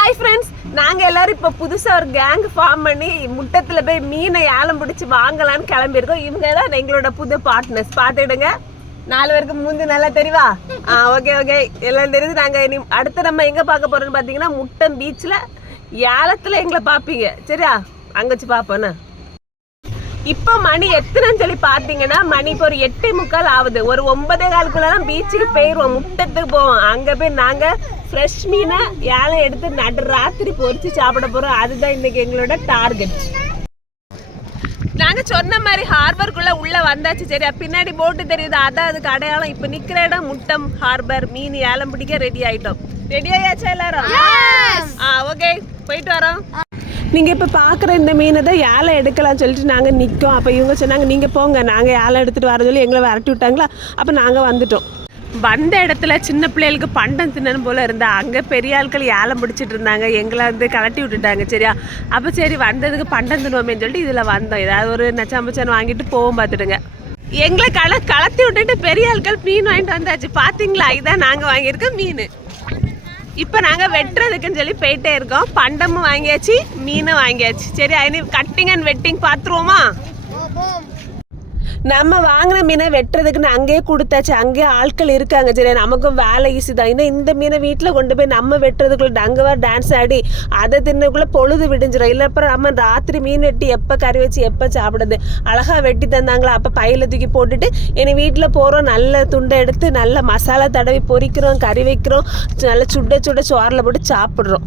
Hi friends நாங்கள் எல்லாரும் இப்போ புதுசாக ஒரு கேங் ஃபார்ம் பண்ணி முட்டத்தில் போய் மீனை ஏலம் பிடிச்சி வாங்கலாம்னு கிளம்பியிருக்கோம். இவங்க தான் எங்களோட புது பார்ட்னர்ஸ் பார்த்துடுங்க நாலு பேருக்கு மூந்து நல்லா தெரிவா ஆ ஓகே ஓகே எல்லாம் தெரிஞ்சு நாங்கள் இனி அடுத்து நம்ம எங்கே பார்க்க போகிறோன்னு பார்த்தீங்கன்னா முட்டம் பீச்சில் ஏலத்தில் எங்களை பார்ப்பீங்க. சரியா? அங்கே வச்சு பார்ப்போண்ணா இப்போ மணி எத்தனைன்னு சொல்லி பார்த்தீங்கன்னா மணி இப்போ ஒரு எட்டே முக்கால் ஆகுது. ஒரு ஒன்பதே காலுக்குள்ளலாம் பீச்சுக்கு போயிடுவோம் முட்டத்துக்கு போவோம். அங்கே போய் நாங்கள் ஃப்ரெஷ் மீனை ஏலம் எடுத்து நடு ராத்திரி பொரிச்சு சாப்பிட போகிறோம் அதுதான் இன்னைக்கு எங்களோட டார்கெட் நாங்கள் சொன்ன மாதிரி ஹார்பருக்குள்ள உள்ள வந்தாச்சு. சரியா பின்னாடி போட்டு தெரியுது. அதான் அதுக்கு அடையாளம். இப்போ நிற்கிற இடம் முட்டம் ஹார்பர் மீன் ஏலம் பிடிக்க ரெடி ஆயிட்டோம். ரெடி ஆயாச்சா எல்லாரும்? ஆ ஓகே போயிட்டு வரோம். நீங்கள் இப்போ பார்க்குற இந்த மீனை தான் ஏழை எடுக்கலாம்னு சொல்லிட்டு நாங்கள் நிற்கோம் அப்போ இவங்க சொன்னாங்க நீங்கள் போங்க நாங்கள் ஏழை எடுத்துகிட்டு வர சொல்லி எங்களை விரட்டி விட்டாங்களா? அப்போ நாங்கள் வந்துட்டோம். வந்த இடத்துல சின்ன பிள்ளைகளுக்கு பண்டம் தின்னணும் போல இருந்தா அங்கே பெரிய ஆட்கள் ஏலம் பிடிச்சிட்டு இருந்தாங்க. எங்களை வந்து கலட்டி விட்டுட்டாங்க சரியா? அப்போ சரி வந்ததுக்கு பண்டம் தின்னுவோமேன்னு சொல்லிட்டு இதில் வந்தோம். ஏதாவது ஒரு நச்சாம்பச்சான் வாங்கிட்டு போவோம் பார்த்துடுங்க. எங்களை கல கலத்தி விட்டுட்டு பெரிய ஆட்கள் மீன் வாங்கிட்டு வந்தாச்சு. பார்த்தீங்களா இதான் நாங்கள் வாங்கியிருக்க மீன். இப்போ நாங்கள் வெட்டுறதுக்குன்னு சொல்லி போயிட்டே இருக்கோம். பண்டமும் வாங்கியாச்சு மீனும் வாங்கியாச்சு. சரி அது கட்டிங் அண்ட் வெட்டிங் பார்த்துருவோமா நம்ம வாங்கின மீனை வெட்டுறதுக்குன்னு அங்கேயே கொடுத்தாச்சு அங்கேயே ஆட்கள் இருக்காங்க சரி நமக்கும் வேலை ஈஸி தான். இன்னும் இந்த மீனை வீட்டில் கொண்டு போய் நம்ம வெட்டுறதுக்குள்ள டங்குவா டான்ஸ் ஆடி அதை தின்னக்குள்ளே பொழுது விடிஞ்சிடும் இல்லை அப்புறம் நம்ம ராத்திரி மீன் வெட்டி எப்போ கறி வச்சு எப்போ சாப்பிடுது அழகா வெட்டி தந்தாங்களா? அப்போ பையில தூக்கி போட்டுட்டு இனி வீட்டில் போகிறோம் நல்ல துண்டை எடுத்து நல்ல மசாலா தடவி பொரிக்கிறோம் கறி வைக்கிறோம் நல்ல சுட சுட சோறில் போட்டு சாப்பிட்றோம்.